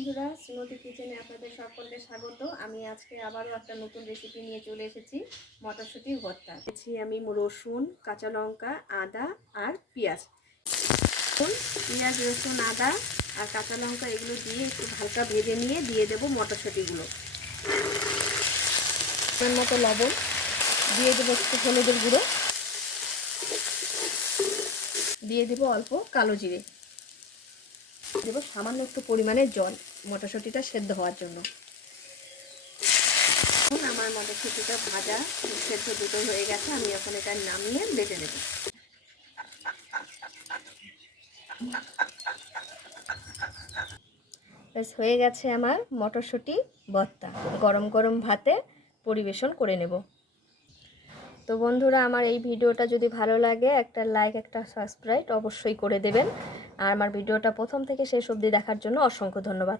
বন্ধুরা, সুনতি কিচেনে আপনাদের সকলকে স্বাগত। আমি আজকে আবারও একটা নতুন রেসিপি নিয়ে চলে এসেছি, মটরশুঁটির ভর্তা। আমি রসুন, কাঁচা লঙ্কা, আদা আর পেঁয়াজ। পেঁয়াজ, রসুন, আদা আর কাঁচা লঙ্কা এগুলো দিয়ে একটু হালকা ভেজে নিয়ে দিয়ে দেবো মটরশুঁটিগুলো। এর মতো লবণ দিয়ে দেবো, একটু হলুদের গুঁড়ো দিয়ে দেবো, অল্প কালো জিরে দেবো, সামান্য একটু পরিমাণে জল মটরশুঁটিটা সেদ্ধ হওয়ার জন্য। এখন আমার মটরশুঁটিটা ভাজা সেদ্ধ দুটো হয়ে গেছে, আমি এখন এটা নামিয়ে বেটে নেব। হয়ে গেছে আমার মটরশুঁটি ভর্তা, গরম গরম ভাতে পরিবেশন করে নেব। তো বন্ধুরা, আমার এই ভিডিওটা যদি ভালো লাগে একটা লাইক, একটা সাবস্ক্রাইব অবশ্যই করে দেবেন। আর আমার ভিডিওটা প্রথম থেকে শেষ অবধি দেখার জন্য অসংখ্য ধন্যবাদ।